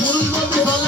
মায়ের জালে